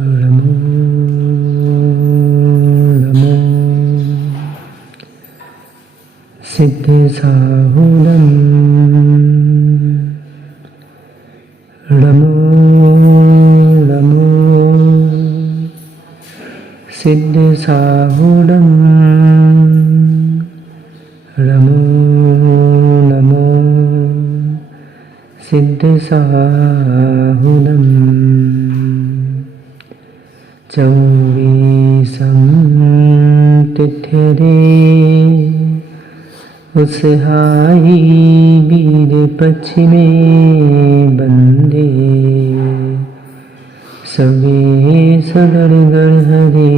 नमो नमो सिद्धिसाहुलं नमो नमो सिद्धिसाहुलं नमो नमो सिद्धिसाहुलं चौवीसं तिथ्यदे उत्सहायी वीर पश्चिमे बंदे सवे सगड़गड़ हरे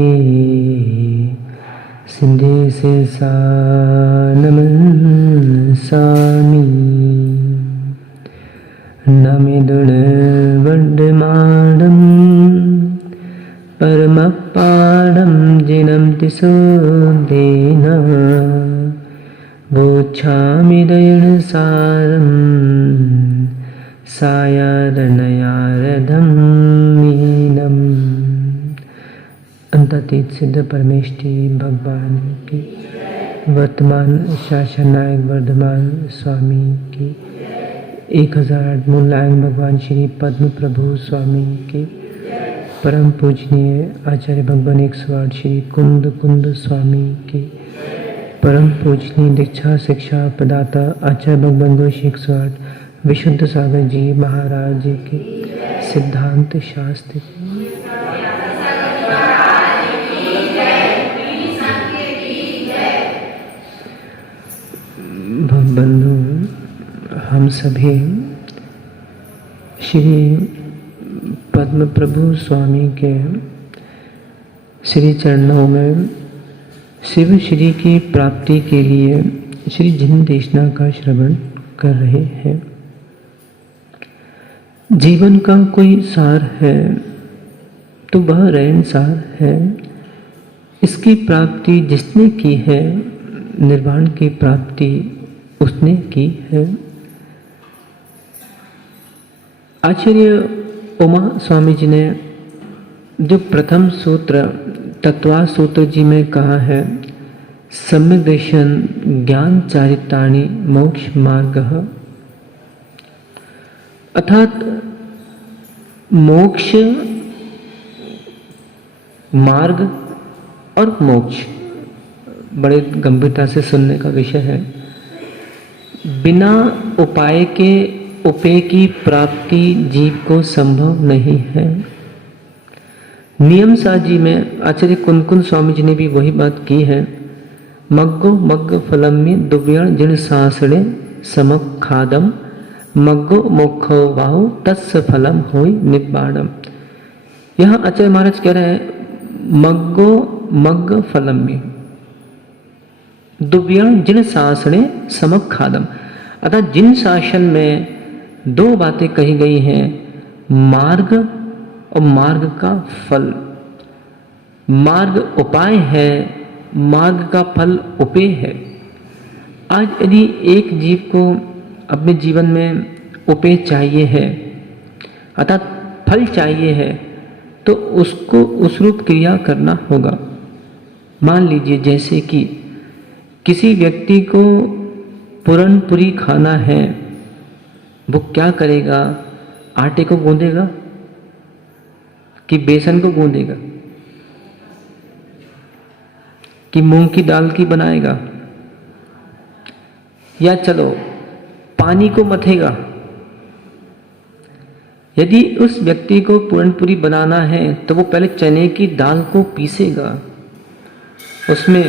सिंधे से नमस्सामि नमिदुण वड्डमाडं परमपाडं जिनं तिसोदेन बोच्छामि दयनसारं सायादनयारधं मीनम्। अंततीत सिद्ध परमेष्ठी भगवान की, वर्तमान शासन नायक वर्धमान स्वामी की, 1008 मूल नायक भगवान श्री पद्म प्रभु स्वामी की, परम पूजनीय आचार्य भगवान 108 श्री कुंद कुंद स्वामी की, परम पूजनीय दीक्षा शिक्षा प्रदाता आचार्य भगवान घोष 108 विशुद्ध सागर जी महाराज जी के सिद्धांत शास्त्र बंधु, हम सभी श्री पद्म प्रभु स्वामी के श्री चरणों में शिव श्री की प्राप्ति के लिए श्री जिन देशना का श्रवण कर रहे हैं। जीवन का कोई सार है तो वह रहनसार है। इसकी प्राप्ति जिसने की है, निर्वाण की प्राप्ति उसने की है। आचार्य उमा स्वामी जी ने जो प्रथम सूत्र तत्वा सूत्र जी में कहा है, सम्यक दर्शन ज्ञान चारितानि मोक्ष मार्ग, अर्थात मोक्ष मार्ग और मोक्ष बड़े गंभीरता से सुनने का विषय है। बिना उपाय के उपेय की प्राप्ति जीव को संभव नहीं है। नियम साजी में आचार्य कुनकुन स्वामी जी ने भी वही बात की है। मग्गो मग्ग फलम्य दुव्यण जिण सासणे समक खादम मग्गो मोक्षो वाहु तत्स फलम होई निब्बाणम। यहाँ आचार्य महाराज कह रहे हैं मग्गो मग्ग फलम्य दुव्यण जिण सासणे समक खादम, अर्थात जिन शासन में दो बातें कही गई हैं, मार्ग और मार्ग का फल। मार्ग उपाय है, मार्ग का फल उपेय है। आज यदि एक जीव को अपने जीवन में उपेय चाहिए है, अर्थात फल चाहिए है, तो उसको उस रूप क्रिया करना होगा। मान लीजिए जैसे कि किसी व्यक्ति को पूरन पूरी खाना है, वो क्या करेगा? आटे को गूंदेगा कि बेसन को गूंदेगा कि मूंग की दाल की बनाएगा, या चलो पानी को मथेगा। यदि उस व्यक्ति को पूरनपूरी बनाना है तो वो पहले चने की दाल को पीसेगा, उसमें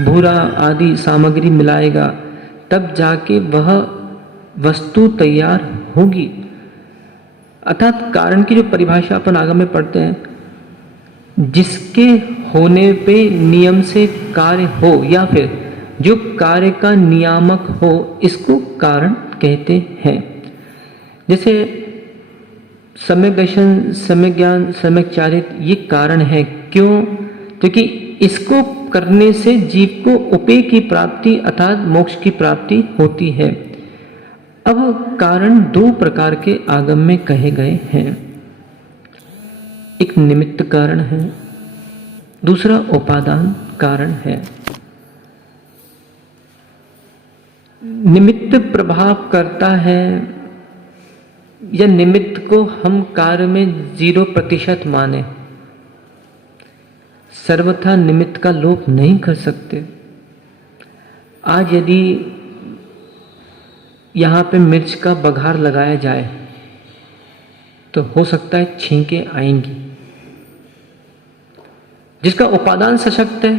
भूरा आदि सामग्री मिलाएगा, तब जाके वह वस्तु तैयार होगी। अर्थात कारण की जो परिभाषा अपन आगम में पढ़ते हैं, जिसके होने पे नियम से कार्य हो या फिर जो कार्य का नियामक हो, इसको कारण कहते हैं। जैसे सम्यक दर्शन, सम्यक ज्ञान, सम्यक चारित, ये कारण है। क्यों? क्योंकि इसको करने से जीव को उपेय की प्राप्ति अर्थात मोक्ष की प्राप्ति होती है। अब कारण दो प्रकार के आगम में कहे गए हैं। एक निमित्त कारण है, दूसरा उपादान कारण है। निमित्त प्रभाव करता है या निमित्त को हम कार्य में 0% माने, सर्वथा निमित्त का लोप नहीं कर सकते। आज यदि यहाँ पे मिर्च का बघार लगाया जाए तो हो सकता है छींकें आएंगी। जिसका उपादान सशक्त है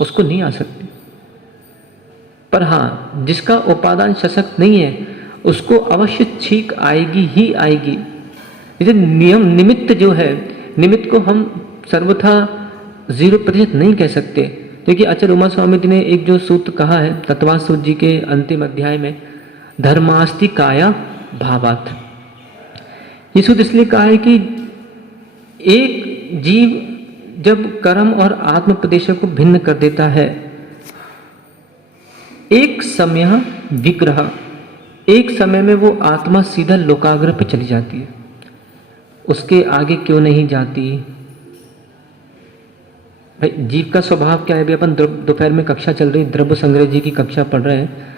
उसको नहीं आ सकती, पर हाँ जिसका उपादान सशक्त नहीं है उसको अवश्य छींक आएगी ही आएगी। जैसे निमित्त जो है, निमित्त को हम सर्वथा 0% नहीं कह सकते। देखिए आचार्य उमा स्वामी जी ने एक जो सूत्र कहा है तत्वाद सूत्र जी के अंतिम अध्याय में, धर्मास्ति काया भावात्। ये सूत्र इसलिए कहा है कि एक जीव जब कर्म और आत्म प्रदेश को भिन्न कर देता है, एक समय विग्रह, एक समय में वो आत्मा सीधा लोकाग्रह पे चली जाती है, उसके आगे क्यों नहीं जाती? भाई जीव का स्वभाव क्या है? अभी अपन दोपहर में कक्षा चल रही, द्रव्य संग्रह जी की कक्षा पढ़ रहे हैं,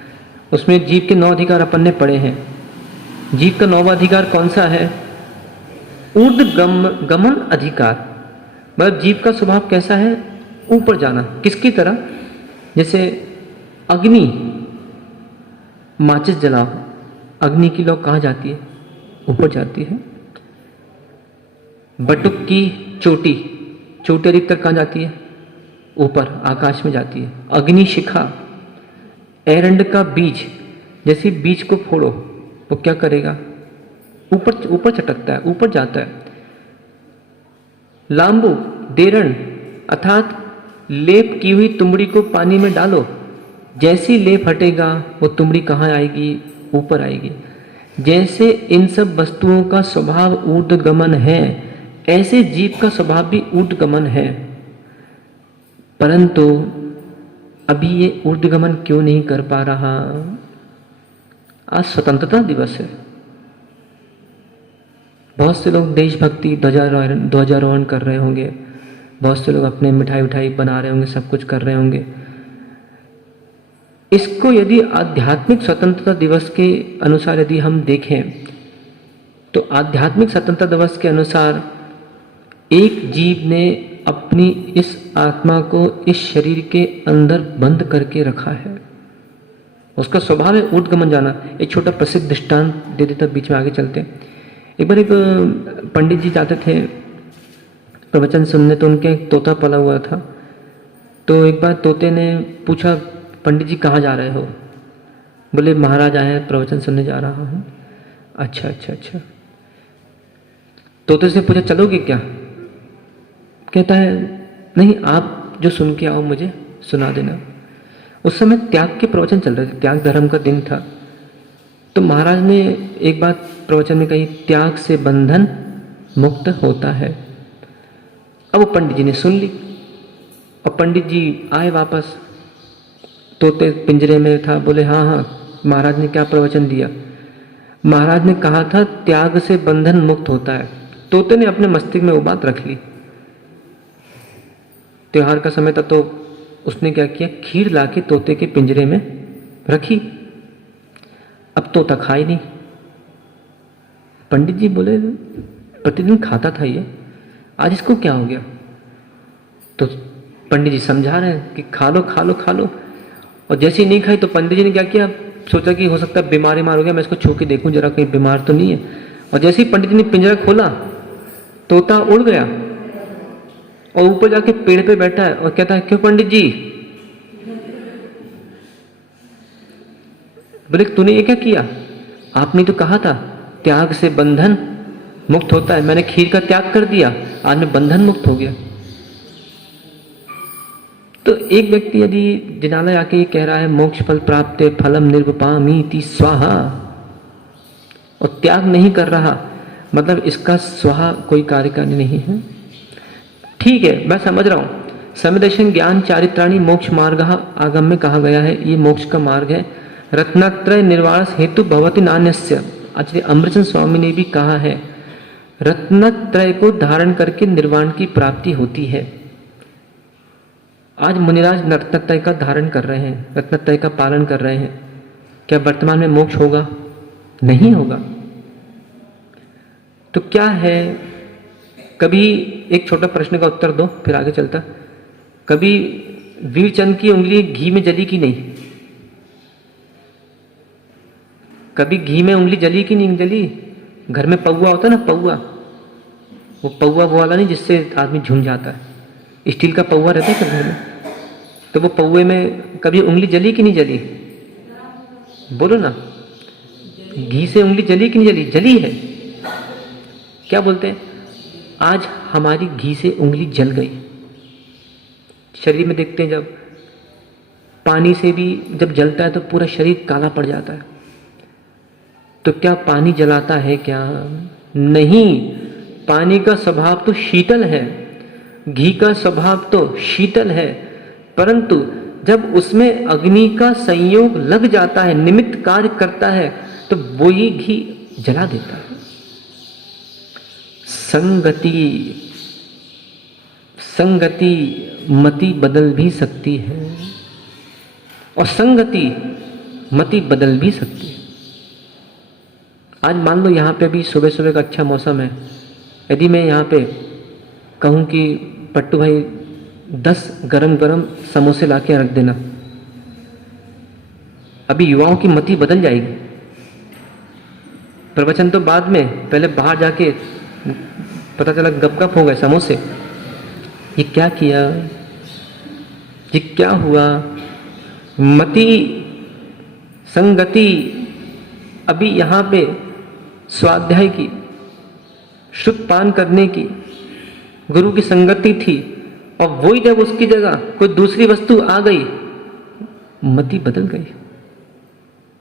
उसमें जीव के 9 अधिकार अपन ने पढ़े हैं। जीव का 9वां अधिकार कौन सा है? ऊर्ध्व गमन अधिकार। मतलब जीव का स्वभाव कैसा है? ऊपर जाना। किसकी तरह? जैसे अग्नि, माचिस जलाओ, अग्नि की लौ कहाँ जाती है? ऊपर जाती है। बटुक की चोटी, चोटी अधिकतर कहाँ जाती है? ऊपर, आकाश में जाती है। अग्नि शिखा, एरंड का बीज, जैसे बीज को फोड़ो वो क्या करेगा? ऊपर ऊपर चटकता है, ऊपर जाता है। लांबू, डेरण, अर्थात लेप की हुई तुमड़ी को पानी में डालो, जैसी लेप हटेगा वो तुमड़ी कहाँ आएगी? ऊपर आएगी। जैसे इन सब वस्तुओं का स्वभाव ऊर्ध्वगमन है, ऐसे जीव का स्वभाव भी ऊर्ध्वगमन है। परंतु अभी ये ऊर्ध्वगमन क्यों नहीं कर पा रहा? आज स्वतंत्रता दिवस है, बहुत से लोग देशभक्ति ध्वजारोहण कर रहे होंगे, बहुत से लोग अपने मिठाई उठाई बना रहे होंगे, सब कुछ कर रहे होंगे। इसको यदि आध्यात्मिक स्वतंत्रता दिवस के अनुसार यदि हम देखें तो आध्यात्मिक स्वतंत्रता दिवस के अनुसार एक जीव ने अपनी इस आत्मा को इस शरीर के अंदर बंद करके रखा है, उसका स्वभाव है ऊर्ध्वगमन जाना। एक छोटा प्रसिद्ध दृष्टांत दे देता, बीच में आगे चलते। एक बार एक पंडित जी जाते थे प्रवचन सुनने, तो उनके एक तोता पला हुआ था। तो एक बार तोते ने पूछा, पंडित जी कहाँ जा रहे हो? बोले महाराज आए हैं, प्रवचन सुनने जा रहा हूँ। अच्छा अच्छा अच्छा। तोते से पूछा चलोगे क्या? कहता है नहीं, आप जो सुन के आओ मुझे सुना देना। उस समय त्याग के प्रवचन चल रहे थे, त्याग धर्म का दिन था। तो महाराज ने एक बात प्रवचन में कही, त्याग से बंधन मुक्त होता है। अब वो पंडित जी ने सुन ली और पंडित जी आए वापस, तोते पिंजरे में था। बोले हाँ हाँ, महाराज ने क्या प्रवचन दिया? महाराज ने कहा था त्याग से बंधन मुक्त होता है। तोते ने अपने मस्तिष्क में वो बात रख ली। त्योहार का समय था तो उसने क्या किया, खीर लाके तोते के पिंजरे में रखी। अब तोता खाई नहीं। पंडित जी बोले प्रतिदिन खाता था ये, आज इसको क्या हो गया? तो पंडित जी समझा रहे हैं कि खा लो खा लो खा लो। और जैसे ही नहीं खाई तो पंडित जी ने क्या किया, सोचा कि हो सकता है बीमार हो गया, मैं इसको छू के देखूं जरा कहीं बीमार तो नहीं है। और जैसे ही पंडित जी ने पिंजरा खोला, तोता उड़ गया और ऊपर जाके पेड़ पे बैठा है और कहता है क्यों पंडित जी? बोले तूने ये क्या किया? आपने तो कहा था त्याग से बंधन मुक्त होता है, मैंने खीर का त्याग कर दिया, आज मैं बंधन मुक्त हो गया। तो एक व्यक्ति यदि जिनालय आके ये कह रहा है मोक्ष फल प्राप्त फलम निर्वपामीति स्वाहा, और त्याग नहीं कर रहा, मतलब इसका स्वाहा कोई कार्यकारी नहीं है। ठीक है, मैं समझ रहा हूं, समिदर्शन ज्ञान चारित्राणी मोक्ष मार्ग आगम में कहा गया है, ये मोक्ष का मार्ग है। रत्नत्रय निर्वाण हेतु भवति नान्यस्य, आचार्य अमृतचंद स्वामी ने भी कहा है रत्नत्रय को धारण करके निर्वाण की प्राप्ति होती है। आज मुनिराज रत्नत्रय का धारण कर रहे हैं, रत्नत्रय का पालन कर रहे हैं। क्या वर्तमान में मोक्ष होगा? नहीं होगा। तो क्या है, कभी एक छोटा प्रश्न का उत्तर दो फिर आगे चलता। कभी वीरचंद की उंगली घी में जली कि नहीं? कभी घी में उंगली जली कि नहीं जली? घर में पौआ होता है ना, पौआ, वो पौआ वो वाला नहीं जिससे आदमी झूम जाता है, स्टील का पौआ रहता है घर में, तो वो पौए में कभी उंगली जली कि नहीं जली? बोलो ना, घी से उंगली जली कि नहीं जली? जली है। क्या बोलते हैं? आज हमारी घी से उंगली जल गई। शरीर में देखते हैं, जब पानी से भी जब जलता है तो पूरा शरीर काला पड़ जाता है। तो क्या पानी जलाता है क्या? नहीं। पानी का स्वभाव तो शीतल है, घी का स्वभाव तो शीतल है, परंतु जब उसमें अग्नि का संयोग लग जाता है, निमित्त कार्य करता है, तो वही घी जला देता है। संगति मति बदल भी सकती है, और संगति मति बदल भी सकती है। आज मान लो यहाँ पे भी सुबह सुबह का अच्छा मौसम है, यदि मैं यहाँ पे कहूँ कि पट्टू भाई 10 गरम गरम समोसे ला के रख देना, अभी युवाओं की मति बदल जाएगी। प्रवचन तो बाद में, पहले बाहर जाके पता चला गप हो गए समोसे। ये क्या किया? ये क्या हुआ? मति संगति, अभी यहाँ पे स्वाध्याय की, शुद्ध पान करने की, गुरु की संगति थी, और वही जब उसकी जगह कोई दूसरी वस्तु आ गई, मति बदल गई।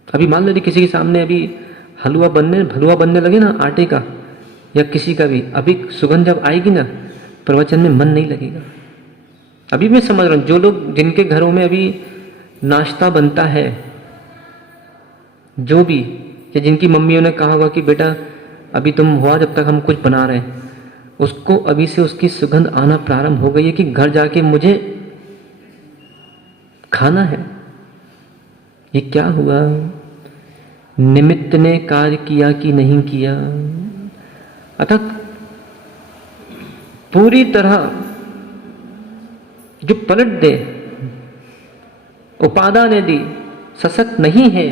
अभी मान लो किसी के सामने अभी भलुआ बनने लगे ना आटे का, या किसी का भी, अभी सुगंध जब आएगी ना, प्रवचन में मन नहीं लगेगा। अभी मैं समझ रहा हूँ, जो लोग जिनके घरों में अभी नाश्ता बनता है, जो भी, या जिनकी मम्मियों ने कहा होगा कि बेटा अभी तुम हुआ जब तक हम कुछ बना रहे हैं, उसको अभी से उसकी सुगंध आना प्रारंभ हो गई है कि घर जाके मुझे खाना है। ये क्या हुआ? निमित्त ने कार्य किया कि नहीं किया? अर्थात पूरी तरह जो पलट दे, उपादान यदि सशक्त नहीं है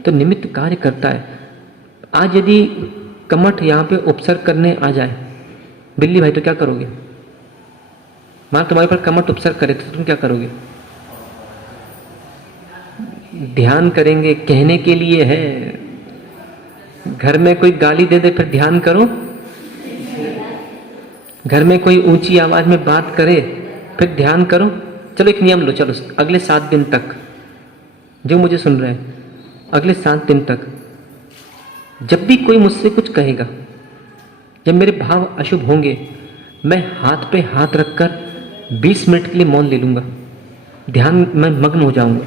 तो निमित्त कार्य करता है। आज यदि कमठ यहाँ पे उपसर्ग करने आ जाए, बिल्ली भाई, तो क्या करोगे? मान तुम्हारे पर कमठ उपसर्ग करे तो तुम क्या करोगे? ध्यान करेंगे, कहने के लिए है। घर में कोई गाली दे दे फिर ध्यान करो, घर में कोई ऊंची आवाज में बात करे फिर ध्यान करो। चलो एक नियम लो, चलो अगले 7 दिन तक, जो मुझे सुन रहे हैं, अगले 7 दिन तक जब भी कोई मुझसे कुछ कहेगा, जब मेरे भाव अशुभ होंगे, मैं हाथ पे हाथ रखकर 20 मिनट के लिए मौन ले लूंगा, ध्यान में मग्न हो जाऊंगा।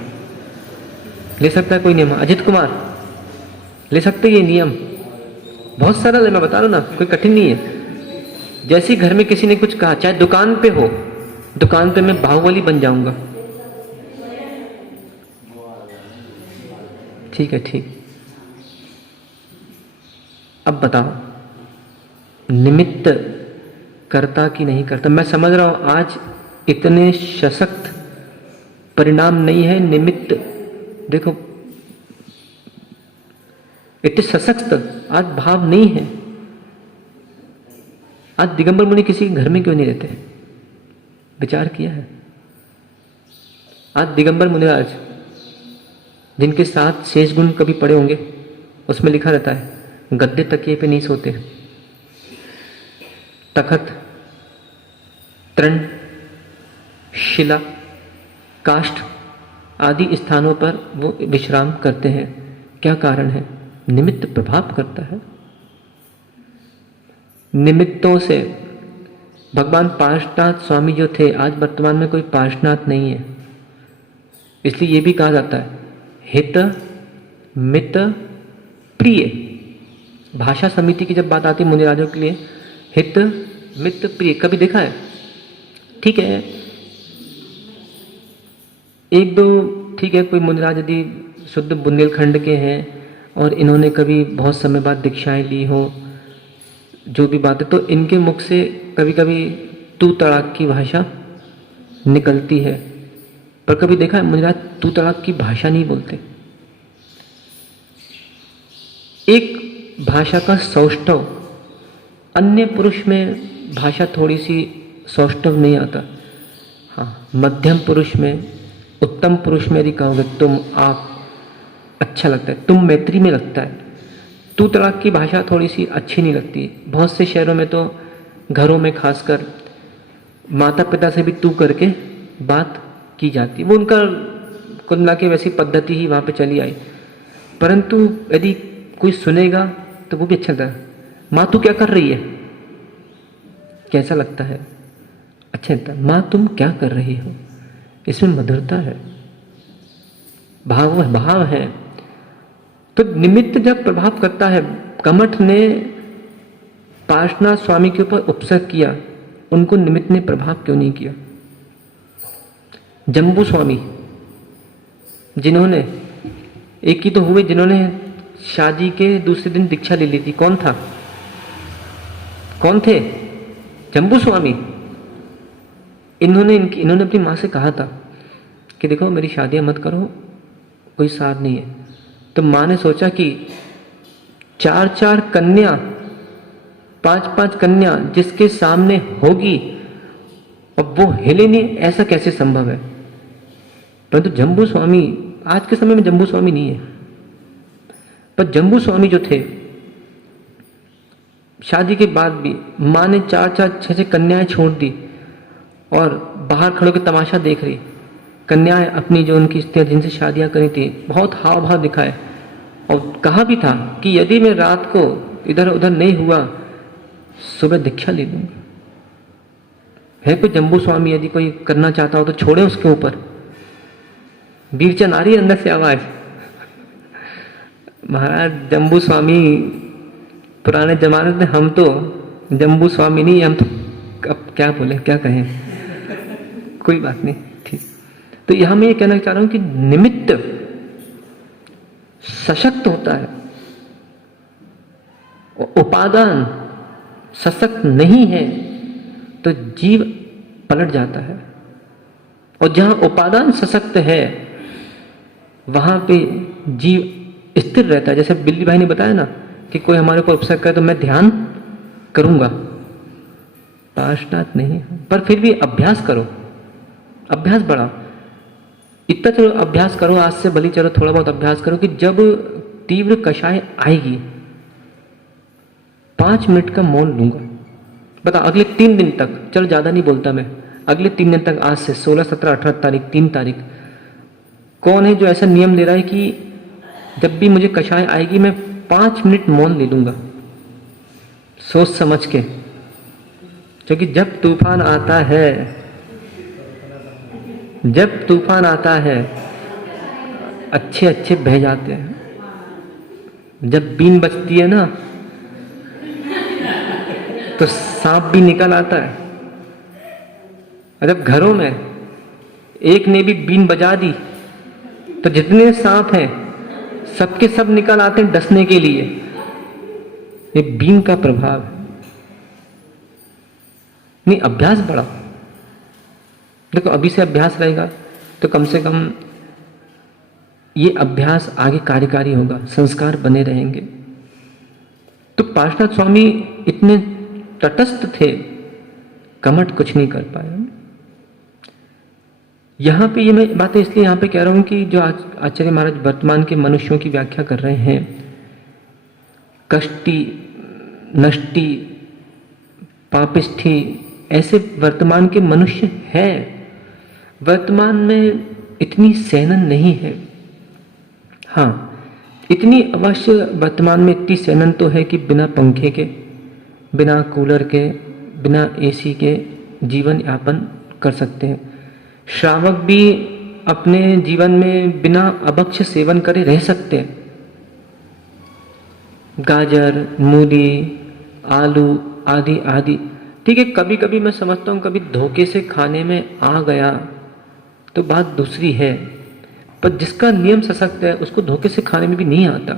ले सकता है कोई नियम? अजित कुमार ले सकते ये नियम? बहुत सरल है, मैं बता रहा हूं ना, कोई कठिन नहीं है। जैसे घर में किसी ने कुछ कहा, चाहे दुकान पे हो, दुकान पे मैं बाहुबली बन जाऊंगा। ठीक है, ठीक। अब बताओ, निमित्त करता कि नहीं करता? मैं समझ रहा हूं आज इतने सशक्त परिणाम नहीं है निमित्त। देखो, इतने सशक्त आज भाव नहीं है। आज दिगंबर मुनि किसी के घर में क्यों नहीं रहते? विचार किया है? आज दिगंबर मुनिराज जिनके साथ शेष गुण कभी पड़े होंगे, उसमें लिखा रहता है गद्दे तकिए पे नहीं सोते, तखत, तृण, शिला, काष्ठ आदि स्थानों पर वो विश्राम करते हैं। क्या कारण है? निमित्त प्रभाव करता है। निमित्तों से भगवान पार्श्वनाथ स्वामी जो थे, आज वर्तमान में कोई पार्श्वनाथ नहीं है। इसलिए ये भी कहा जाता है हित मित प्रिय। भाषा समिति की जब बात आती है मुनिराजों के लिए, हित मित्र प्रिय, कभी देखा है? ठीक है, एक दो ठीक है, कोई मुनिराज यदि शुद्ध बुंदेलखंड के हैं और इन्होंने कभी बहुत समय बाद दीक्षाएं ली हो, जो भी बात है, तो इनके मुख से कभी कभी तू तड़ाक की भाषा निकलती है। पर कभी देखा है मुनिराज तू तड़ाक की भाषा नहीं बोलते। एक भाषा का सौष्ठव, अन्य पुरुष में भाषा थोड़ी सी सौष्ठव नहीं आता। हाँ, मध्यम पुरुष में, उत्तम पुरुष में यदि कहोगे तुम, आप, अच्छा लगता है, तुम मैत्री में लगता है। तू तड़ाक की भाषा थोड़ी सी अच्छी नहीं लगती। बहुत से शहरों में तो घरों में खासकर माता पिता से भी तू करके बात की जाती, वो उनका कुल मिला के वैसी पद्धति ही वहाँ पे चली आई। परंतु यदि कोई सुनेगा तो वो भी अच्छा लगता है। माँ तू क्या कर रही है, कैसा लगता है, अच्छा लगता है। माँ तुम क्या कर रही हो, इसमें मधुरता है, भाव है। तो निमित्त जब प्रभाव करता है, कमठ ने पार्श्वनाथ स्वामी के ऊपर उपसर्ग किया, उनको निमित्त ने प्रभाव क्यों नहीं किया? जम्बू स्वामी जिन्होंने, एक ही तो हुए जिन्होंने शादी के दूसरे दिन दीक्षा ले ली थी, कौन था, कौन थे? जम्बू स्वामी। इन्होंने अपनी माँ से कहा था कि देखो मेरी शादियां मत करो, कोई सार नहीं है। तो माँ ने सोचा कि 4-4 कन्या, 5-5 कन्या जिसके सामने होगी अब वो हिले नहीं, ऐसा कैसे संभव है? परंतु जम्बू स्वामी, आज के समय में जम्बू स्वामी नहीं है, पर जम्बू स्वामी जो थे, शादी के बाद भी माँ ने 4-4, 6-6 कन्याएं छोड़ दी और बाहर खड़े होकर तमाशा देख रही। कन्याएं अपनी जो उनकी स्त्रियां जिनसे शादियां करी थी, बहुत हाव भाव दिखाए और कहा भी था कि यदि मैं रात को इधर उधर नहीं हुआ, सुबह दीक्षा ले लूंगा। है कोई जम्बू स्वामी, यदि कोई करना चाहता हो तो छोड़े उसके ऊपर। वीरचन आ रही है अंदर से आवाज। महाराज जम्बू स्वामी पुराने जमाने में, हम तो जम्बू स्वामी नहीं, हम तो अब क्या बोले, क्या कहें, कोई बात नहीं, ठीक। तो यहां मैं ये कहना चाह रहा हूं कि निमित्त सशक्त होता है, उपादान सशक्त नहीं है तो जीव पलट जाता है। और जहां उपादान सशक्त है वहां पे जीव स्थिर रहता है। जैसे बिल्ली भाई ने बताया ना कि कोई हमारे को उपसर्ग करे तो मैं ध्यान करूंगा, पार्श्वनाथ नहीं, पर फिर भी अभ्यास करो, अभ्यास बढ़ाओ। इतना चलो अभ्यास करो, आज से भली चलो थोड़ा बहुत अभ्यास करो कि जब तीव्र कषाय आएगी 5 मिनट का मौन लूंगा। बता अगले 3 दिन तक, चलो ज्यादा नहीं बोलता मैं, अगले 3 दिन तक, आज से 16, 17, 18 तारीख, 3 तारीख, कौन है जो ऐसा नियम ले रहा है कि जब भी मुझे कषाय आएगी मैं 5 मिनट मौन ले लूंगा, सोच समझ के? क्योंकि जब तूफान आता है, जब तूफान आता है अच्छे अच्छे बह जाते हैं। जब बीन बजती है ना तो सांप भी निकल आता है। जब घरों में एक ने भी बीन बजा दी तो जितने सांप हैं सबके सब निकल आते हैं डसने के लिए। ये बीन का प्रभाव है। नहीं, अभ्यास बढ़ाओ। देखो अभी से अभ्यास रहेगा तो कम से कम ये अभ्यास आगे कार्यकारी होगा, संस्कार बने रहेंगे। तो पार्श्वनाथ स्वामी इतने तटस्थ थे, कमठ कुछ नहीं कर पाए। यहां पे ये मैं बातें इसलिए यहां पे कह रहा हूं कि जो आचार्य महाराज वर्तमान के मनुष्यों की व्याख्या कर रहे हैं, कष्टी, नष्टी, पापिष्ठी, ऐसे वर्तमान के मनुष्य हैं। वर्तमान में इतनी सेनन नहीं है। हाँ, इतनी अवश्य वर्तमान में इतनी सेनन तो है कि बिना पंखे के, बिना कूलर के, बिना एसी के जीवन यापन कर सकते हैं। श्रावक भी अपने जीवन में बिना अभक्ष्य सेवन करे रह सकते हैं। गाजर, मूली, आलू आदि आदि। ठीक है, कभी कभी मैं समझता हूँ कभी धोखे से खाने में आ गया तो बात दूसरी है, पर जिसका नियम सशक्त है उसको धोखे से खाने में भी नहीं आता।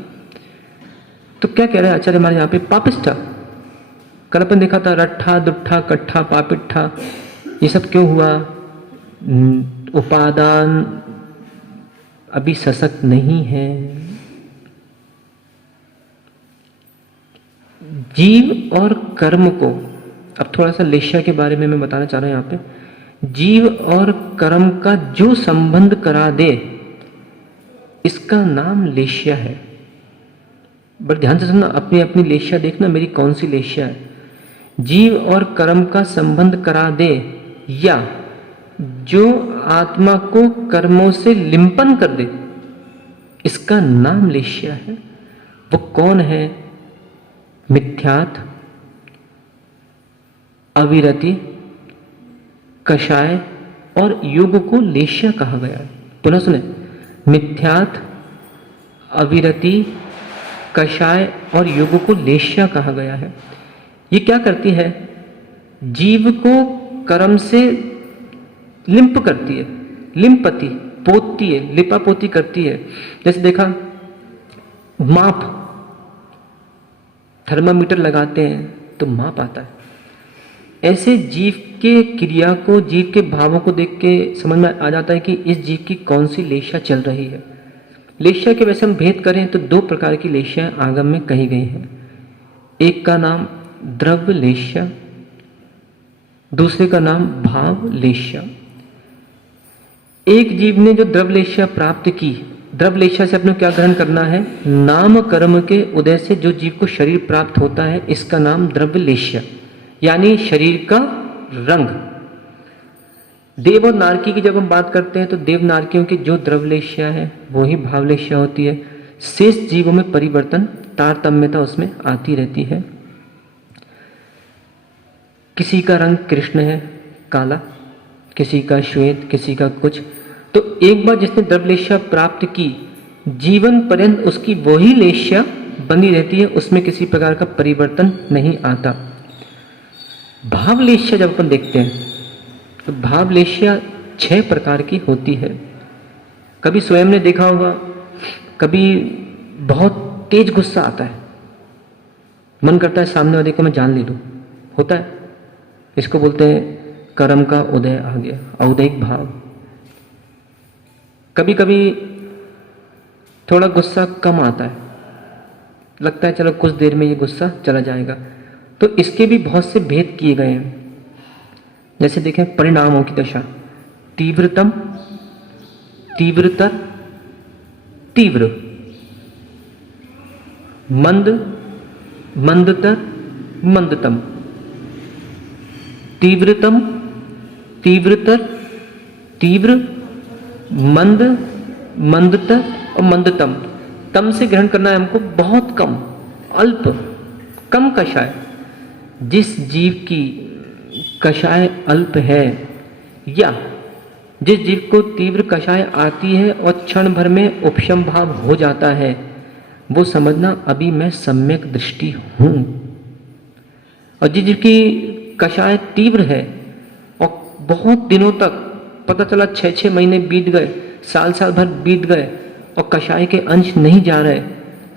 तो क्या कह रहे हैं आचार्य हमारे यहाँ पे? पापिष्ठा। कल अपन देखा था रट्ठा दुट्ठा कट्ठा पापिट्ठा, ये सब क्यों हुआ? उपादान अभी सशक्त नहीं है। जीव और कर्म को, अब थोड़ा सा लेश्या के बारे में मैं बताना चाह रहा हूं यहाँ पे। जीव और कर्म का जो संबंध करा दे इसका नाम लेश्या है। बड़े ध्यान से सुनना, अपनी अपनी लेश्या देखना मेरी कौन सी लेश्या है। जीव और कर्म का संबंध करा दे या जो आत्मा को कर्मों से लिंपन कर दे, इसका नाम लेश्या है। वो कौन है? मिथ्यात्, अविरति, कषाय और योग को लेश्या कहा गया है। पुनः सुने, मिथ्यात्, अविरति, कषाय और योग को लेश्या कहा गया है। ये क्या करती है? जीव को कर्म से लिंप करती है, लिंपति, पोतती है, लिपापोती करती है। जैसे देखा, माप, थर्मामीटर लगाते हैं तो माप आता है। ऐसे जीव के क्रिया को, जीव के भावों को देख के समझ में आ जाता है कि इस जीव की कौन सी लेश्या चल रही है। लेश्या के वैसे हम भेद करें तो दो प्रकार की लेश्या आगम में कही गई हैं। एक का नाम द्रव्य लेश्या, दूसरे का नाम भाव लेश्या। एक जीव ने जो द्रव्य लेश्या प्राप्त की, द्रव्य लेश्या से अपने क्या ग्रहण करना है? नाम कर्म के उदय से जो जीव को शरीर प्राप्त होता है इसका नाम द्रव्य लेश्या, यानी शरीर का रंग। देव और नारकी की जब हम बात करते हैं तो देव नारकियों की जो द्रव्य लेश्या है वो ही भाव लेश्या होती है। शेष जीवों में परिवर्तन, तारतम्यता उसमें आती रहती है। किसी का रंग कृष्ण है, काला, किसी का श्वेत, किसी का कुछ। तो एक बार जिसने द्रव्य लेश्या प्राप्त की, जीवन पर्यंत उसकी वही लेश्या बनी रहती है, उसमें किसी प्रकार का परिवर्तन नहीं आता। भाव लेश्या जब अपन देखते हैं तो भाव लेश्या 6 प्रकार की होती है। कभी स्वयं ने देखा होगा, कभी बहुत तेज गुस्सा आता है, मन करता है सामने वाले को मैं जान ले लूं, होता है। इसको बोलते हैं कर्म का उदय आ गया, औदैहिक भाव। कभी कभी थोड़ा गुस्सा कम आता है, लगता है चलो कुछ देर में ये गुस्सा चला जाएगा। तो इसके भी बहुत से भेद किए गए हैं। जैसे देखें परिणामों की दशा, तीव्रतम, तीव्रतर, तीव्र, मंद, मंदतर, मंदतम, तीव्रतम, तीव्रतर, तीव्र, मंद, मंदतर और मंदतम। तम से ग्रहण करना है हमको बहुत कम, अल्प, कम कषाय। जिस जीव की कषाय अल्प है या जिस जीव को तीव्र कषाय आती है और क्षण भर में उपशम भाव हो जाता है, वो समझना अभी मैं सम्यक दृष्टि हूं। और जिस जीव की कषाय तीव्र है और बहुत दिनों तक, पता चला 6-6 महीने बीत गए, साल भर बीत गए और कषाय के अंश नहीं जा रहे,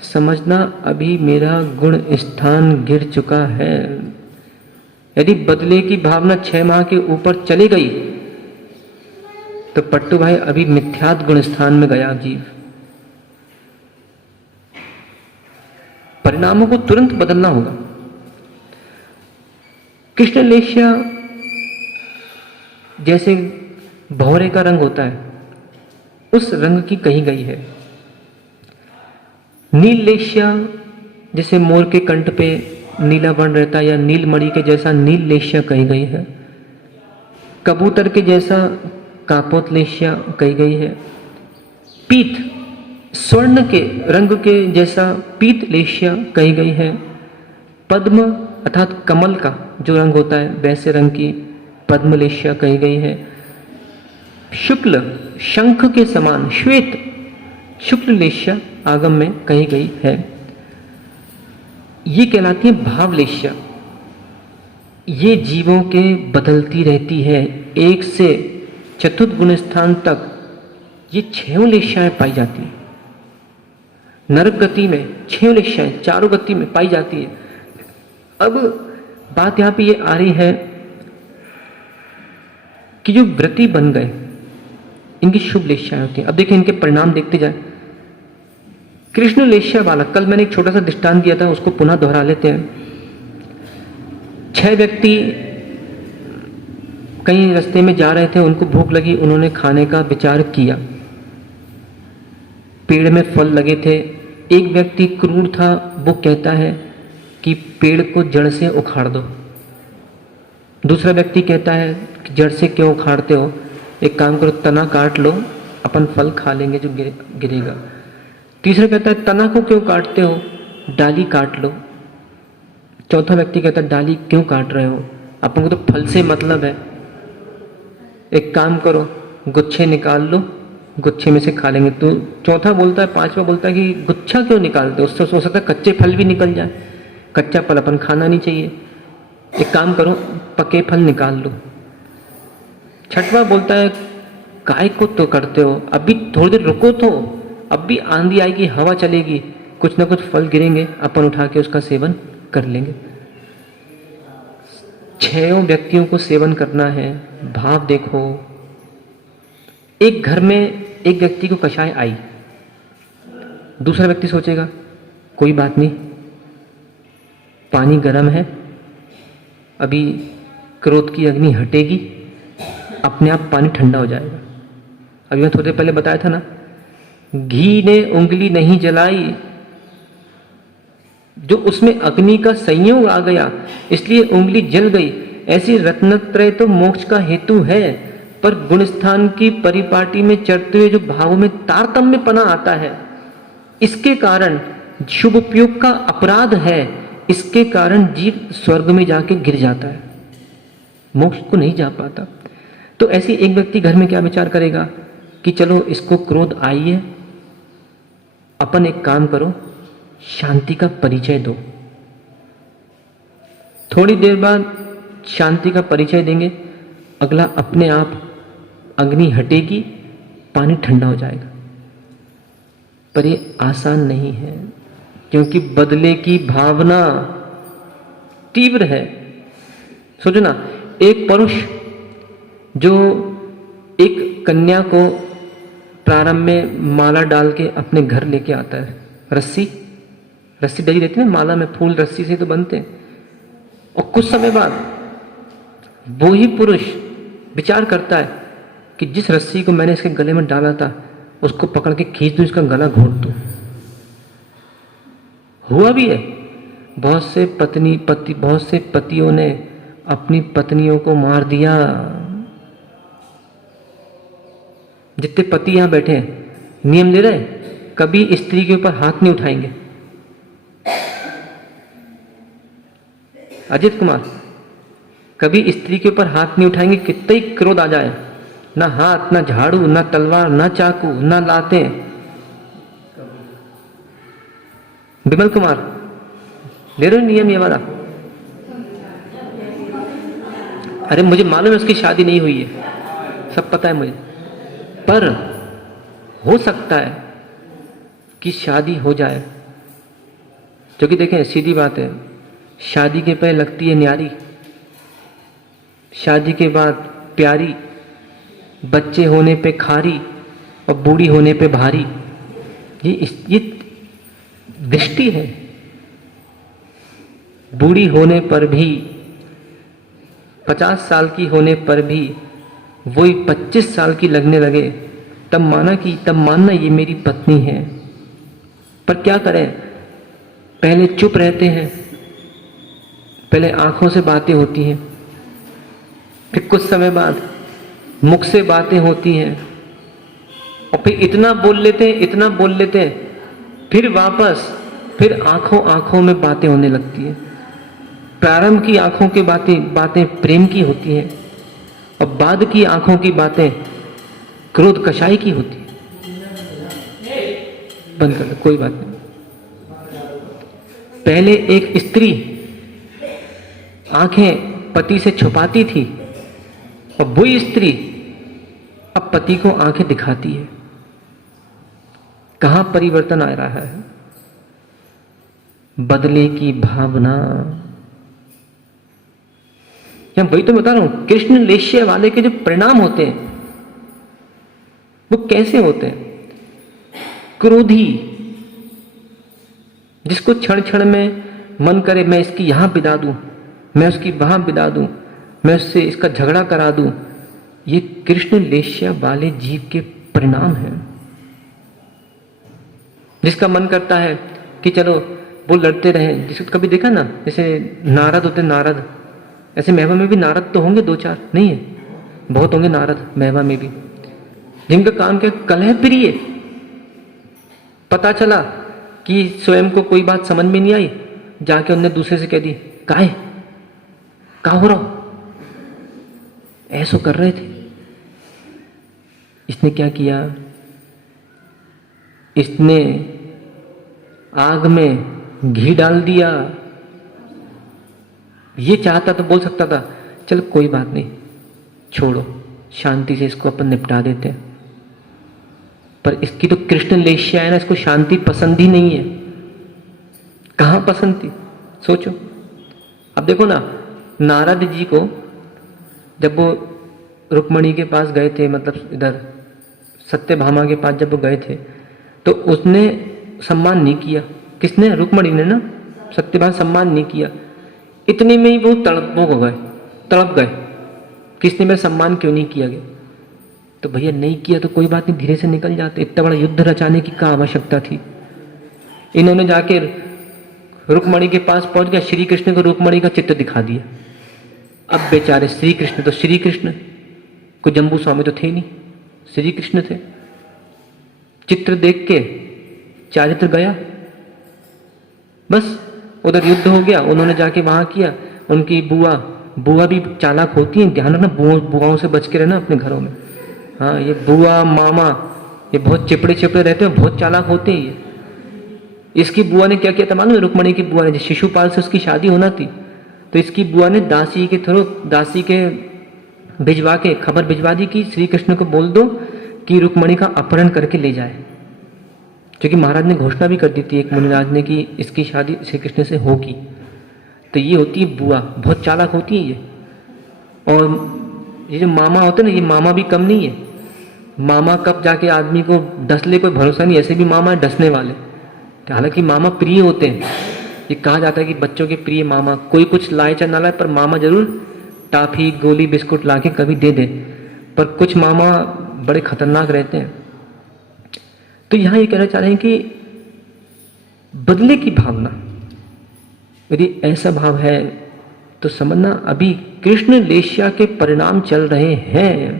समझना अभी मेरा गुण स्थान गिर चुका है। यदि बदले की भावना 6 माह के ऊपर चली गई तो पट्टू भाई अभी मिथ्यात गुण स्थान में गया जीव। परिणामों को तुरंत बदलना होगा। कृष्ण लेश्या जैसे भौरे का रंग होता है, उस रंग की कही गई है। नील लेश्या जैसे मोर के कंठ पे नीला वर्ण रहता है, या नीलमणि के जैसा नील लेश्या कही गई है। कबूतर के जैसा कापोत लेश्या कही गई है। पीत, स्वर्ण के रंग के जैसा पीत लेश्या कही गई है। पद्म अर्थात कमल का जो रंग होता है वैसे रंग की पद्म लेश्या कही गई है। शुक्ल, शंख के समान श्वेत, शुक्ल लेश्या आगम में कही गई है। ये कहलाती है भाव लेश्या। ये जीवों के बदलती रहती है। 1 से चतुर्थ गुण स्थान तक ये 6 लेशाएं पाई जाती हैं। नरक गति में 6 लेशाएं चारों गति में पाई जाती है। अब बात यहाँ पे ये आ रही है कि जो व्रती बन गए इनकी शुभ लेशाएं होती हैं। अब देखिए इनके परिणाम देखते जाए। कृष्ण लेशा वाला, कल मैंने एक छोटा सा दृष्टांत दिया था, उसको पुनः दोहरा लेते हैं। 6 व्यक्ति कहीं रास्ते में जा रहे थे, उनको भूख लगी, उन्होंने खाने का विचार किया। पेड़ में फल लगे थे। एक व्यक्ति क्रूर था, वो कहता है कि पेड़ को जड़ से उखाड़ दो। दूसरा व्यक्ति कहता है कि जड़ से क्यों उखाड़ते हो, एक काम करो तना काट लो, अपन फल खा लेंगे जो गिरेगा। तीसरा कहता है तना को क्यों काटते हो, डाली काट लो। चौथा व्यक्ति कहता है डाली क्यों काट रहे हो, अपन को तो फल से मतलब है, एक काम करो गुच्छे निकाल लो, गुच्छे में से खा लेंगे। तो चौथा बोलता है, पांचवा बोलता है कि गुच्छा क्यों निकालते हो, उससे हो सकता है कच्चे फल भी निकल जाए, कच्चा फल अपन खाना नहीं चाहिए, एक काम करो पके फल निकाल लो। छठवा बोलता है काय को तो करते हो, अभी थोड़ी देर रुको तो, अब भी आंधी आएगी, हवा चलेगी, कुछ ना कुछ फल गिरेंगे, अपन उठा के उसका सेवन कर लेंगे। 6 व्यक्तियों को सेवन करना है। भाव देखो, एक घर में एक व्यक्ति को कषाय आई, दूसरा व्यक्ति सोचेगा कोई बात नहीं, पानी गर्म है, अभी क्रोध की अग्नि हटेगी, अपने आप पानी ठंडा हो जाएगा। अभी मैं थोड़ी देर पहले बताया था ना, घी ने उंगली नहीं जलाई, जो उसमें अग्नि का संयोग आ गया इसलिए उंगली जल गई। ऐसी रत्नत्रय तो मोक्ष का हेतु है, पर गुणस्थान की परिपाटी में चढ़ते हुए जो भावों में तारतम्यपना आता है, इसके कारण शुभ उपयोग का अपराध है, इसके कारण जीव स्वर्ग में जाके गिर जाता है, मोक्ष को नहीं जा पाता। तो ऐसे एक व्यक्ति घर में क्या विचार करेगा कि चलो इसको क्रोध आई है, अपन एक काम करो शांति का परिचय दो। थोड़ी देर बाद शांति का परिचय देंगे, अगला अपने आप अग्नि हटेगी, पानी ठंडा हो जाएगा। पर ये आसान नहीं है, क्योंकि बदले की भावना तीव्र है। सोचो ना, एक पुरुष जो एक कन्या को प्रारंभ में माला डाल के अपने घर लेके आता है, रस्सी डली रहती है ना, माला में फूल रस्सी से तो बनते हैं, और कुछ समय बाद वो ही पुरुष विचार करता है कि जिस रस्सी को मैंने इसके गले में डाला था उसको पकड़ के खींच दूं, इसका गला घोट दूं। हुआ भी है। बहुत से पतियों ने अपनी पत्नियों को मार दिया। जितने पति यहां बैठे हैं नियम ले रहे, कभी स्त्री के ऊपर हाथ नहीं उठाएंगे। अजित कुमार, कभी स्त्री के ऊपर हाथ नहीं उठाएंगे, कितना ही क्रोध आ जाए, ना हाथ, ना झाड़ू, ना तलवार, ना चाकू, ना लाते। विमल कुमार, ले रहे हो नियम ये वाला? अरे मुझे मालूम है उसकी शादी नहीं हुई है, सब पता है मुझे, पर हो सकता है कि शादी हो जाए। क्योंकि देखें, सीधी बात है, शादी के पहले लगती है न्यारी, शादी के बाद प्यारी, बच्चे होने पे खारी और बूढ़ी होने पे भारी। ये दृष्टि है। बूढ़ी होने पर भी, 50 साल की होने पर भी वही 25 साल की लगने लगे, तब मानना ये मेरी पत्नी है। पर क्या करें, पहले चुप रहते हैं, पहले आंखों से बातें होती हैं, फिर कुछ समय बाद मुख से बातें होती हैं, और फिर इतना बोल लेते हैं, फिर आंखों में बातें होने लगती हैं। प्रारंभ की आंखों की बातें प्रेम की होती हैं, और बाद की आंखों की बातें क्रोध कषाय की होती है। बंद कर दो, कोई बात नहीं। पहले एक स्त्री आंखें पति से छुपाती थी, और वही स्त्री अब पति को आंखें दिखाती है। कहां परिवर्तन आ रहा है? बदले की भावना। या वही तो बता रहा हूं, कृष्ण लेश्य वाले के जो परिणाम होते हैं वो कैसे होते हैं? क्रोधी, जिसको क्षण क्षण में मन करे मैं इसकी यहां बिदा दूं, मैं उसकी वहां बिदा दूं, मैं उससे इसका झगड़ा करा दूं, ये कृष्ण लेश्य वाले जीव के परिणाम हैं। जिसका मन करता है कि चलो वो लड़ते रहे, जिसको कभी देखा ना, जैसे नारद होते, नारद, ऐसे महवा में भी नारद तो होंगे, 2-4 नहीं है, बहुत होंगे नारद महवा में भी, जिनका काम क्या, कलह प्रिय। पता चला कि स्वयं को कोई बात समझ में नहीं आई, जाके उनने दूसरे से कह दी, काहे का हो रहा हो, ऐसो कर रहे थे। इसने क्या किया? इसने आग में घी डाल दिया। ये चाहता तो बोल सकता था चल कोई बात नहीं, छोड़ो, शांति से इसको अपन निपटा देते हैं, पर इसकी तो कृष्ण लेश्या है ना, इसको शांति पसंद ही नहीं है। कहां पसंद थी सोचो। अब देखो ना, नारद जी को जब वो रुक्मणी के पास गए थे, मतलब इधर सत्यभामा के पास जब वो गए थे, तो उसने सम्मान नहीं किया। किसने? रुक्मणी ने ना। सत्यभामा सम्मान नहीं किया। इतने में ही वो तड़प गए, किसने मेरा सम्मान क्यों नहीं किया गया? तो भैया नहीं किया तो कोई बात नहीं, धीरे से निकल जाते, इतना बड़ा युद्ध रचाने की क्या आवश्यकता थी? इन्होंने जाके रुक्मणी के पास पहुंच गया, श्री कृष्ण को रुक्मणी का चित्र दिखा दिया। अब बेचारे श्री कृष्ण, तो श्री कृष्ण को जम्बू स्वामी तो थे नहीं, श्री कृष्ण थे। चित्र देख के चारित्र गया, बस उधर युद्ध हो गया। उन्होंने जाके वहां किया, उनकी बुआ भी चालाक होती है, ध्यान रखना, बुआओं से बच के रहना अपने घरों में। हाँ, ये बुआ मामा ये बहुत चिपड़े रहते हैं, बहुत चालाक होते हैं ये। इसकी बुआ ने क्या किया था मालूम है? रुक्मणी की बुआ ने, शिशुपाल से उसकी शादी होना थी, तो इसकी बुआ ने दासी के थ्रू, दासी के भिजवा के खबर भिजवा दी कि श्री कृष्ण को बोल दो कि रुक्मणी का अपहरण करके ले जाए, क्योंकि महाराज ने घोषणा भी कर दी थी एक मुनिराज ने कि इसकी शादी श्री कृष्ण से होगी। तो ये होती है बुआ, बहुत चालाक होती है ये। और ये जो मामा होते हैं ना, ये मामा भी कम नहीं है। मामा कब जाके आदमी को डस ले कोई भरोसा नहीं, ऐसे भी मामा है डसने वाले। हालांकि मामा प्रिय होते हैं, ये कहा जाता है कि बच्चों के प्रिय मामा, कोई कुछ लाए चाहे ना लाए, पर मामा जरूर टाफी गोली बिस्कुट ला के कभी दे दे। पर कुछ मामा बड़े खतरनाक रहते हैं। तो यहां ये कहना चाह रहे हैं कि बदले की भावना, यदि ऐसा भाव है तो समझना अभी कृष्ण लेश्या के परिणाम चल रहे हैं।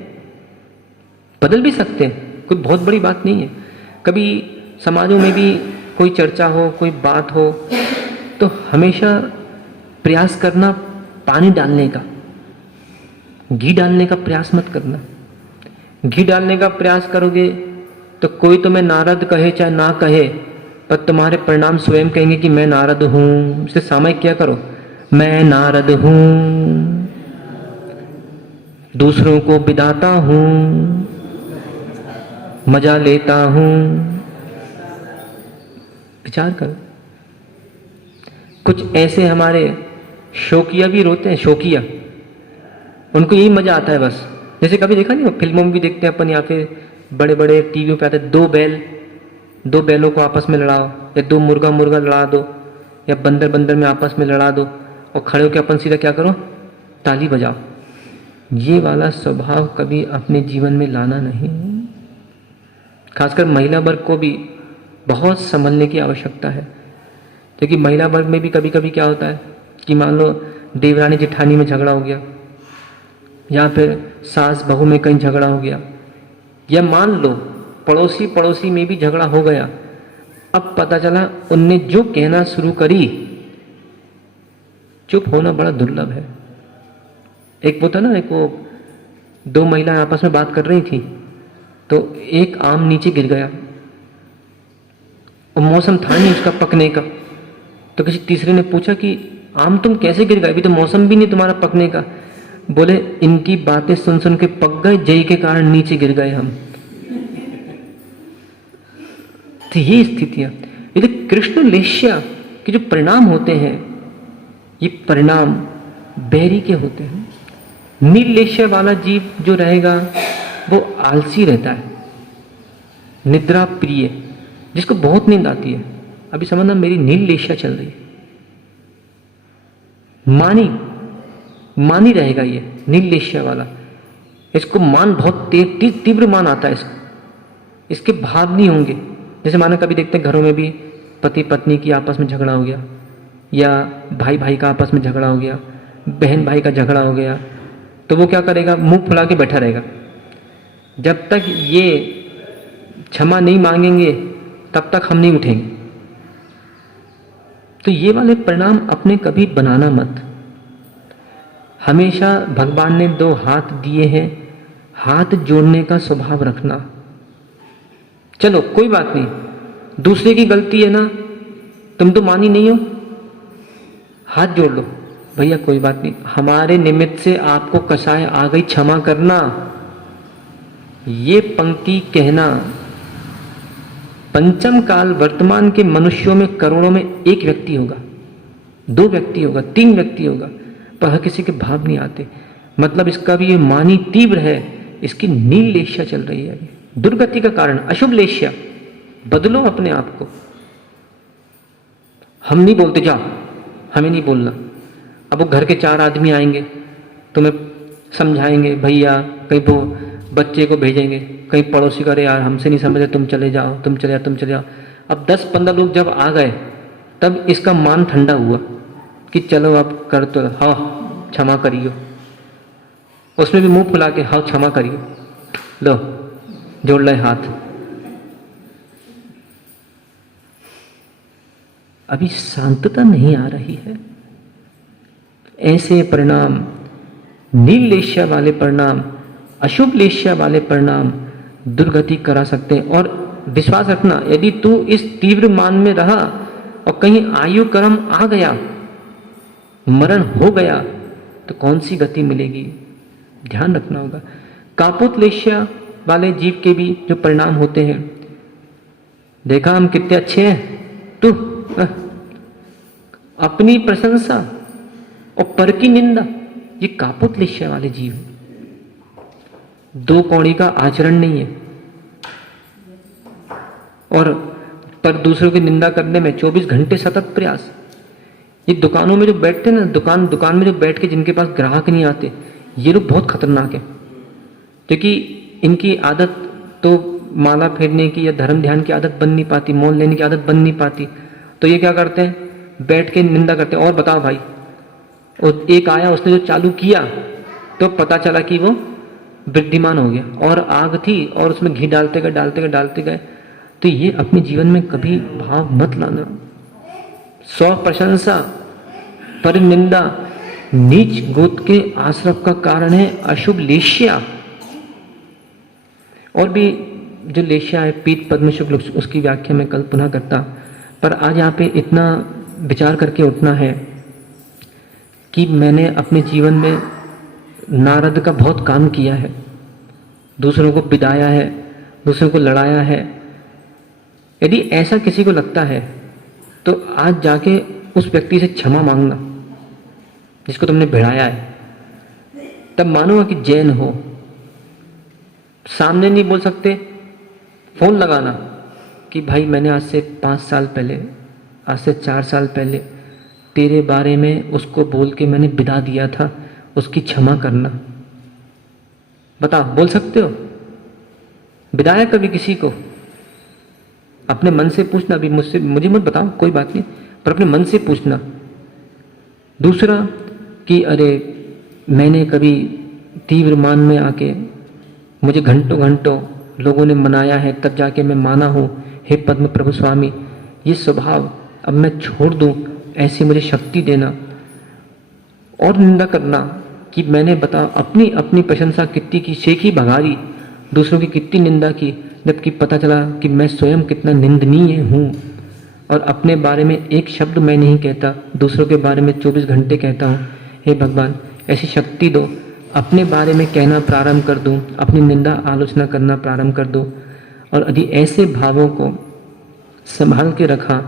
बदल भी सकते हैं, कोई बहुत बड़ी बात नहीं है। कभी समाजों में भी कोई चर्चा हो, कोई बात हो, तो हमेशा प्रयास करना पानी डालने का, घी डालने का प्रयास मत करना। घी डालने का प्रयास करोगे तो कोई तुम्हें नारद कहे चाहे ना कहे, पर तुम्हारे परिणाम स्वयं कहेंगे कि मैं नारद हूं। इससे सामयिक क्या करो, मैं नारद हूं, दूसरों को बिदाता हूं, मजा लेता हूं। विचार करो। कुछ ऐसे हमारे शौकिया भी रोते हैं, शौकिया, उनको यही मजा आता है बस। जैसे कभी देखा नहीं, फिल्मों में भी देखते हैं अपन, या फिर बड़े बड़े टीवी पे आते हैं, दो बैलों को आपस में लड़ाओ, या दो मुर्गा लड़ा दो, या बंदर में आपस में लड़ा दो, और खड़े होकर अपन सीधा क्या करो, ताली बजाओ। ये वाला स्वभाव कभी अपने जीवन में लाना नहीं। खासकर महिला वर्ग को भी बहुत संभलने की आवश्यकता है, क्योंकि महिला वर्ग में भी कभी कभी क्या होता है कि मान लो देवरानी जेठानी में झगड़ा हो गया, या फिर सास बहू में कहीं झगड़ा हो गया, या मान लो पड़ोसी में भी झगड़ा हो गया। अब पता चला उनने जो कहना शुरू करी, चुप होना बड़ा दुर्लभ है। एक वो था ना, एक वो दो महिलाएं आपस में बात कर रही थी, तो एक आम नीचे गिर गया और मौसम था नहीं उसका पकने का। तो किसी तीसरे ने पूछा कि आम तुम कैसे गिर गए, अभी तो मौसम भी नहीं तुम्हारा पकने का। बोले इनकी बातें सुन सुन के पक गए, जय के कारण नीचे गिर गए हम। तो ये स्थितियां, यदि कृष्ण लेश्या के जो परिणाम होते हैं, ये परिणाम बैरी के होते हैं। नील लेश्या वाला जीव जो रहेगा वो आलसी रहता है, निद्रा प्रिय, जिसको बहुत नींद आती है। अभी समझना मेरी नील लेश्या चल रही है। मानी रहेगा ये नील लेश्या वाला, इसको मान बहुत तीव्र मान आता है इसको, इसके भाव नहीं होंगे। जैसे माना कभी देखते हैं घरों में भी पति पत्नी की आपस में झगड़ा हो गया, या भाई भाई का आपस में झगड़ा हो गया, बहन भाई का झगड़ा हो गया, तो वो क्या करेगा, मुंह फुला के बैठा रहेगा। जब तक ये क्षमा नहीं मांगेंगे तब तक हम नहीं उठेंगे। तो ये वाले परिणाम अपने कभी बनाना मत। हमेशा भगवान ने 2 हाथ दिए हैं, हाथ जोड़ने का स्वभाव रखना। चलो कोई बात नहीं, दूसरे की गलती है ना, तुम तो मानी नहीं हो, हाथ जोड़ लो भैया, कोई बात नहीं, हमारे निमित्त से आपको कसाय आ गई, क्षमा करना। ये पंक्ति कहना पंचम काल वर्तमान के मनुष्यों में करोड़ों में 1 व्यक्ति होगा, 2 व्यक्ति होगा, 3 व्यक्ति होगा, पर हर किसी के भाव नहीं आते। मतलब इसका भी ये मानी तीव्र है, इसकी नील लेश्या चल रही है अभी, दुर्गति का कारण अशुभ लेश्या। बदलो अपने आप को। हम नहीं बोलते जाओ, हमें नहीं बोलना। अब वो घर के 4 आदमी आएंगे, तुम्हें समझाएंगे, भैया कहीं वो बच्चे को भेजेंगे, कहीं पड़ोसी को, अरे यार हमसे नहीं समझे, तुम चले जाओ, तुम चले जाओ। अब 10-15 लोग जब आ गए तब इसका मान ठंडा हुआ कि चलो अब कर तो, हाँ क्षमा करियो। उसमें भी मुंह फुला के हाँ क्षमा करियो, लो जोड़ ले हाथ। अभी शांतता नहीं आ रही है। ऐसे परिणाम, नील लेश्या वाले परिणाम, अशुभ लेश्या वाले परिणाम दुर्गति करा सकते हैं। और विश्वास रखना, यदि तू इस तीव्र मान में रहा और कहीं आयु कर्म आ गया, मरण हो गया, तो कौन सी गति मिलेगी, ध्यान रखना होगा। कापुत लेश्या वाले जीव के भी जो परिणाम होते हैं, देखा हम कितने अच्छे हैं, तू अपनी प्रशंसा और पर की निंदा, ये कापुत लेश्या वाले जीव हैं। 2 कौड़ी का आचरण नहीं है, और पर दूसरों की निंदा करने में 24 घंटे सतत प्रयास। ये दुकानों में जो बैठते हैं ना, दुकान में जो बैठ के जिनके पास ग्राहक नहीं आते, ये लोग बहुत खतरनाक है, क्योंकि इनकी आदत तो माला फेरने की या धर्म ध्यान की आदत बन नहीं पाती, मोल लेने की आदत बन नहीं पाती। तो ये क्या करते हैं, बैठ के निंदा करते हैं, और बताओ भाई। और एक आया, उसने जो चालू किया तो पता चला कि वो वृद्धिमान हो गया, और आग थी और उसमें घी डालते गए। तो ये अपने जीवन में कभी भाव मत लाना। स्व प्रशंसा, पर निंदा नीच गोत्र के आश्रव का कारण है, अशुभ लेश्या। और भी जो लेश्या है, पीत पद्म शुक्ल, उसकी व्याख्या मैं कल पुनः करता, पर आज यहाँ पे इतना विचार करके उठना है कि मैंने अपने जीवन में नारद का बहुत काम किया है, दूसरों को बिदाया है, दूसरों को लड़ाया है। यदि ऐसा किसी को लगता है तो आज जाके उस व्यक्ति से क्षमा मांगना जिसको तुमने भिड़ाया है, तब मानोगा कि जैन हो। सामने नहीं बोल सकते, फोन लगाना कि भाई मैंने आज से 5 साल पहले, आज से 4 साल पहले तेरे बारे में उसको बोल के मैंने बिदा दिया था, उसकी क्षमा करना। बताओ, बोल सकते हो? बिदाया कभी किसी को? अपने मन से पूछना। अभी मुझे मत बताओ, कोई बात नहीं, पर अपने मन से पूछना। दूसरा कि अरे मैंने कभी तीव्र मान में आके, मुझे घंटों घंटों लोगों ने मनाया है, तब जाके मैं माना हूँ, हे पद्म प्रभु स्वामी, ये स्वभाव अब मैं छोड़ दूँ, ऐसी मुझे शक्ति देना। और निंदा करना कि मैंने अपनी अपनी प्रशंसा कितनी की, शेखी भगारी, दूसरों की कितनी निंदा की, जबकि पता चला कि मैं स्वयं कितना निंदनीय हूँ। और अपने बारे में एक शब्द मैं नहीं कहता, दूसरों के बारे में 24 घंटे कहता हूँ। हे भगवान, ऐसी शक्ति दो, अपने बारे में कहना प्रारंभ कर दूँ, अपनी निंदा आलोचना करना प्रारंभ कर दूँ। और यदि ऐसे भावों को संभाल के रखा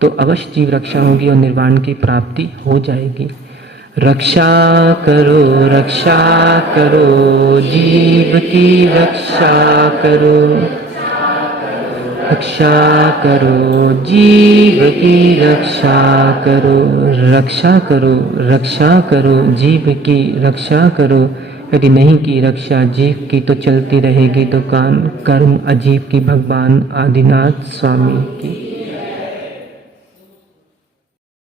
तो अवश्य जीव रक्षा होगी और निर्वाण की प्राप्ति हो जाएगी। रक्षा करो जीव की रक्षा करो, रक्षा करो जीव की रक्षा करो, रक्षा करो जीव की रक्षा करो। यदि नहीं की रक्षा जीव की तो चलती रहेगी दुकान। कर्म अजीब की भगवान आदिनाथ स्वामी की।